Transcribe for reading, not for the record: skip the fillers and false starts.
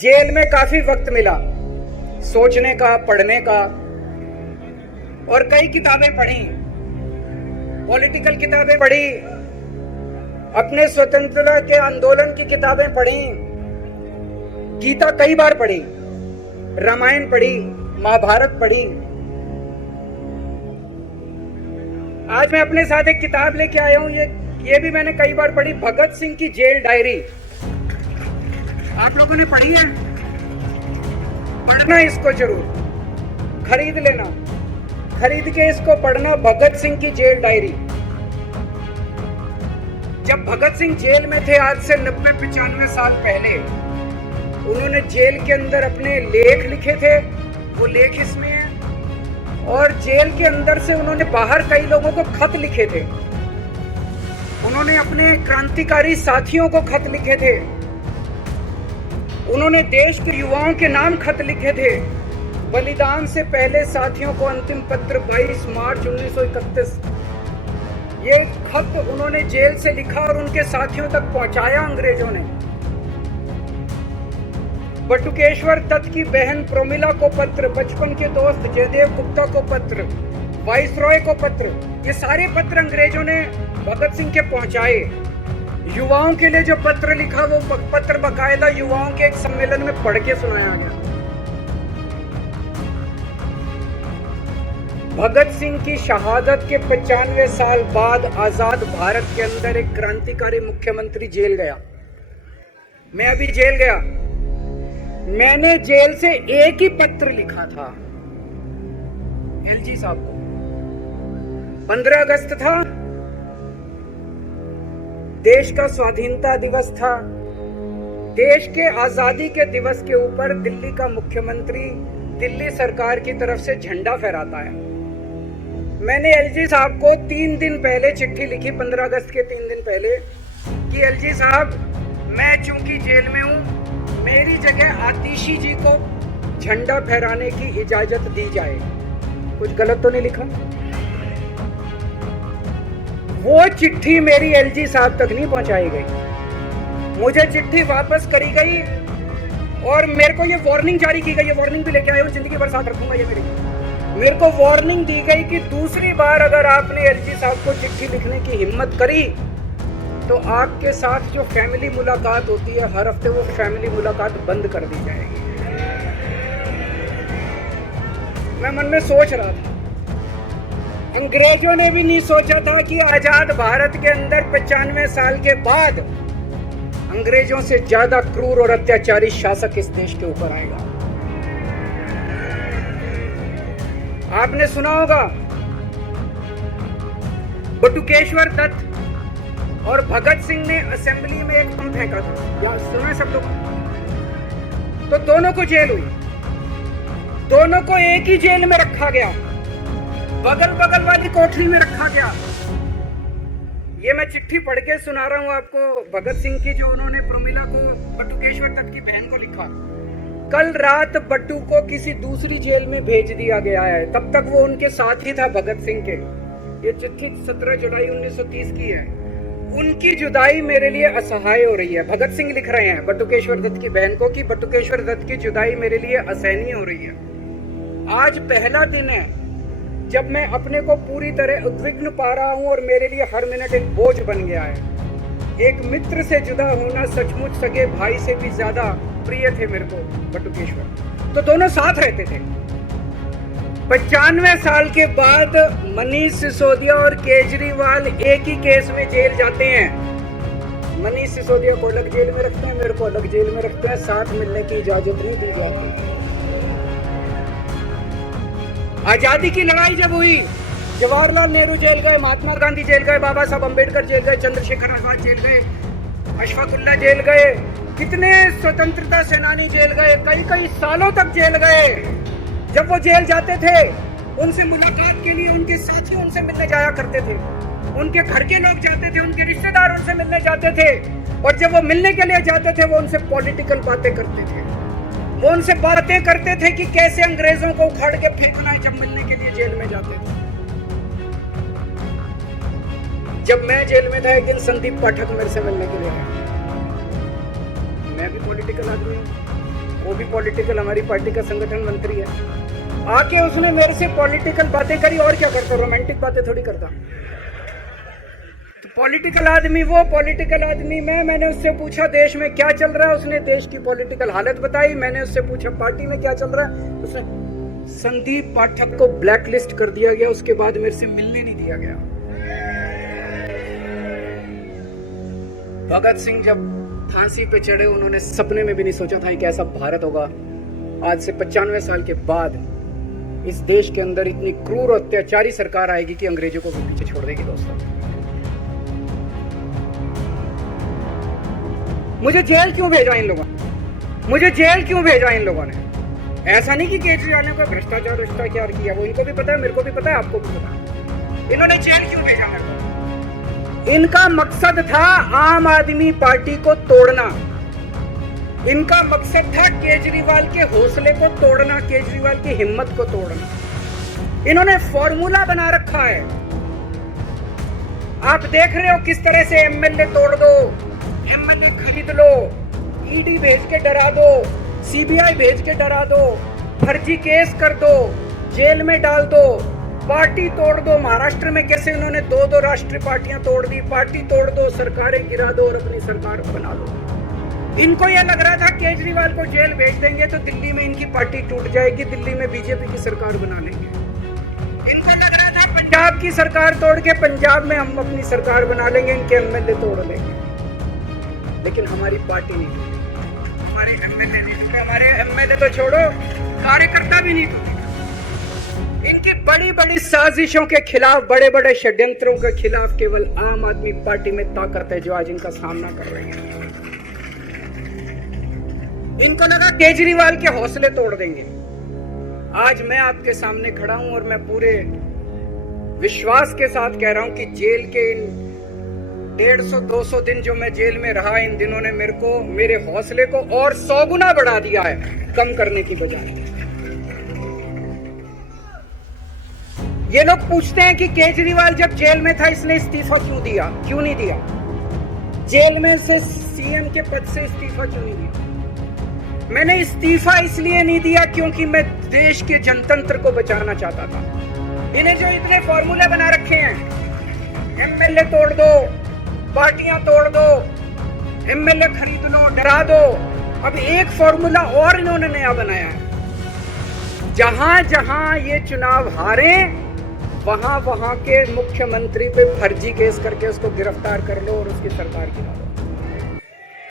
Jail में काफी वक्त मिला सोचने का, पढ़ने का, और कई किताबें पढ़ी, पॉलिटिकल किताबें पढ़ी, अपने स्वतंत्रता के आंदोलन की किताबें पढ़ी, गीता कई बार पढ़ी, रामायण पढ़ी, महाभारत पढ़ी। आज मैं अपने साथ एक किताब लेके आया हूं, ये भी मैंने कई बार पढ़ी, भगत सिंह की जेल डायरी। आप लोगों ने पढ़ी है? पढ़ना इसको जरूर, खरीद लेना, खरीद के इसको पढ़ना, भगत सिंह की जेल डायरी। जब भगत सिंह जेल में थे आज से 90-95 साल पहले, उन्होंने जेल के अंदर अपने लेख लिखे थे, वो लेख इसमें है। और जेल के अंदर से उन्होंने बाहर कई लोगों को खत लिखे थे, उन्होंने अपने क्रांतिकारी साथियों को खत लिखे थे, उन्होंने देश के युवाओं के नाम खत लिखे थे। बलिदान से पहले साथियों को अंतिम पत्र 22 मार्च 1931। ये खत उन्होंने जेल से लिखा और उनके साथियों तक पहुंचाया अंग्रेजों ने। बटुकेश्वर दत्त की बहन प्रोमिला को पत्र, बचपन के दोस्त जयदेव गुप्ता को पत्र, वाइसरॉय को पत्र, ये सारे पत्र अंग्रेजों ने भगत सिंह के पहुंचाए। युवाओं के लिए जो पत्र लिखा, वो पत्र बकायदा युवाओं के एक सम्मेलन में पढ़ के सुनाया गया। भगत सिंह की शहादत के 95 साल बाद आजाद भारत के अंदर एक क्रांतिकारी मुख्यमंत्री जेल गया। मैं अभी जेल गया, मैंने जेल से एक ही पत्र लिखा था एलजी साहब को। 15 अगस्त था, देश का स्वाधीनता दिवस था। देश के आजादी के दिवस के ऊपर दिल्ली का मुख्यमंत्री दिल्ली सरकार की तरफ से झंडा फहराता है। मैंने एलजी साहब को 3 दिन पहले चिट्ठी लिखी, 15 अगस्त के 3 दिन पहले, कि एलजी साहब, मैं चूंकि जेल में हूं, मेरी जगह आतिशी जी को झंडा फहराने की इजाजत दी जाए। कुछ गलत तो नहीं लिखा? वो चिट्ठी मेरी एलजी साहब तक नहीं पहुंचाई गई, मुझे चिट्ठी वापस करी गई और मेरे को ये वार्निंग जारी की गई। ये वार्निंग भी लेके आया हूं, जिंदगी भर साथ रखूंगा ये मेरे को वार्निंग दी गई कि दूसरी बार अगर आपने एलजी साहब को चिट्ठी लिखने की हिम्मत करी तो आपके साथ जो फैमिली मुलाकात होती है हर हफ्ते, वो फैमिली मुलाकात बंद कर दी जाएगी। मैं मन में सोच रहा था, अंग्रेजों ने भी नहीं सोचा था कि आजाद भारत के अंदर 95 साल के बाद अंग्रेजों से ज्यादा क्रूर और अत्याचारी शासक इस देश के ऊपर आएगा। आपने सुना होगा, बटुकेश्वर दत्त और भगत सिंह ने असेंबली में एक बम फेंका था, या सुना है सब लोग? तो दोनों को जेल हुई, दोनों को एक ही जेल में रखा गया, बगल बगल वाली कोठरी में रखा गया। ये मैं चिट्ठी पढ़ के सुना रहा हूं आपको, भगत सिंह की, जो उन्होंने प्रोमिला को, बटुकेश्वर दत्त की बहन को लिखा। कल रात बट्टू को किसी दूसरी जेल में भेज दिया गया है, तब तक वो उनके साथ ही था भगत सिंह के। ये चिट्ठी 17 जुलाई 1930 की है। उनकी जुदाई मेरे लिए असहाय हो रही है। भगत सिंह लिख रहे हैं बटुकेश्वर दत्त की बहन को कि बटुकेश्वर दत्त की जुदाई मेरे लिए असहनीय हो रही है। आज पहला दिन है जब मैं अपने को पूरी तरह उद्विग्न पा रहा हूं और मेरे लिए हर मिनट एक बोझ बन गया है। एक मित्र से जुदा होना सचमुच सगे भाई से भी ज्यादा प्रिय थे मेरे को बटुकेश्वर। तो दोनों साथ रहते थे। 95 साल के बाद मनीष सिसोदिया और केजरीवाल एक ही केस में जेल जाते हैं। मनीष सिसोदिया को अलग जेल में रखते हैं, मेरे को अलग जेल में रखते हैं, साथ मिलने की इजाजत नहीं दी जाती। आजादी की लड़ाई जब हुई, जवाहरलाल नेहरू जेल गए, महात्मा गांधी जेल गए, बाबा साहब अंबेडकर जेल गए, चंद्रशेखर आजाद जेल गए, अशफाकुल्ला जेल गए, कितने स्वतंत्रता सेनानी जेल गए, कई सालों तक जेल गए। जब वो जेल जाते थे, उनसे मुलाकात के लिए उनके साथी उनसे मिलने जाया करते थे, उनके घर के लोग जाते थे, उनके रिश्तेदार उनसे मिलने जाते थे, और जब वो मिलने के लिए जाते थे वो उनसे पॉलिटिकल बातें करते थे। वो उनसे बातें करते थे कि कैसे अंग्रेजों को उखाड़ के फेंकना है। जब मिलने के लिए जेल में जाते थे, जब मैं जेल में था एक दिन संदीप पाठक मेरे से मिलने के लिए आया। मैं भी पॉलिटिकल आदमी हूँ, वो भी पॉलिटिकल हमारी पार्टी का संगठन मंत्री है। आके उसने मेरे से पॉलिटिकल बातें करी, और क्या करता, रोमांटिक बातें थोड़ी करता। तो पॉलिटिकल आदमी वो, पॉलिटिकल आदमी मैंने उससे पूछा देश में क्या चल रहा है, उसने देश की पॉलिटिकल हालत बताई। मैंने उससे पूछा पार्टी में क्या चल रहा है, उसने संदीप पाठक को ब्लैकलिस्ट कर दिया गया, उसके बाद मेरे से मिलने नहीं दिया गया। भगत सिंह जब फांसी पे चढ़े, उन्होंने सपने में भी नहीं सोचा था कि ऐसा भारत होगा। आज से 95 साल के बाद इस देश के अंदर इतनी क्रूर और अत्याचारी सरकार आएगी कि अंग्रेजों को भी पीछे छोड़ देगी। दोस्तों, मुझे जेल क्यों भेजा इन लोगों ने, मुझे जेल क्यों भेजा इन लोगों ने? ऐसा नहीं कि केजरीवाल ने कोई भ्रष्टाचार किया, वो इनको भी पता है, मेरे को भी पता है, आपको भी पता है। इन्होंने जेल क्यों भेजा मेरे को? इनका मकसद था आम आदमी पार्टी को तोड़ना। इनका मकसद था केजरीवाल के हौसले को तोड़ना, केजरीवाल की हिम्मत को तोड़ना। इन्होंने फॉर्मूला बना रखा है। आप देख रहे हो किस तरह से एमएलए तोड़ दो, एमएलए खरीद लो, ईडी भेज के डरा दो, सीबीआई भेज के डरा दो, फर्जी केस कर दो, जेल में डाल दो, पार्टी तोड़ दो। महाराष्ट्र में कैसे उन्होंने 2-2 राष्ट्रीय पार्टियां तोड़ दी, पार्टी तोड़ दो, सरकारें गिरा दो और अपनी सरकार बना दो। इनको यह लग रहा था केजरीवाल को जेल भेज देंगे तो दिल्ली में इनकी पार्टी टूट जाएगी, दिल्ली में बीजेपी की सरकार बना लेंगे। इनको लग रहा था पंजाब की सरकार तोड़ के पंजाब में हम अपनी सरकार बना लेंगे, इनके एमएलए तोड़ लेंगे। लेकिन हमारी पार्टी नहीं टूटी, हमारे एमएलए नहीं टूटे, हमारे एमएलए तो छोड़ो, कार्यकर्ता भी नहीं टूटे। इनकी बड़ी बड़ी साजिशों के खिलाफ, बड़े बड़े षड्यंत्रों के खिलाफ केवल आम आदमी पार्टी में ताकत है जो आज इनका सामना कर रही है। इनको लगा केजरीवाल के हौसले तोड़ देंगे। आज मैं आपके सामने खड़ा हूं और मैं पूरे विश्वास के साथ कह रहा हूं कि जेल के इन 150-200 दिन जो मैं जेल में रहा, इन दिनों ने मेरे हौसले को और 100 गुना बढ़ा दिया है, कम करने की बजाय। ये लोग पूछते हैं कि केजरीवाल जब जेल में था इसने इस्तीफा क्यों दिया, क्यों नहीं दिया? जेल में से सीएम के पद से इस्तीफा क्यों नहीं दिया? मैंने इस्तीफा इसलिए नहीं दिया क्योंकि मैं देश के जनतंत्र को बचाना चाहता था। इन्हें जो इतने फॉर्मूले बना रखे हैं, एमएलए तोड़ दो, पार्टियां तोड़ दो, एमएलए खरीद लो, डरा दो, अब एक फॉर्मूला और इन्होंने नया बनाया है। जहां जहां ये चुनाव हारे, वहां के मुख्यमंत्री पे फर्जी केस करके उसको गिरफ्तार कर लो और उसकी सरकार गिरा दो।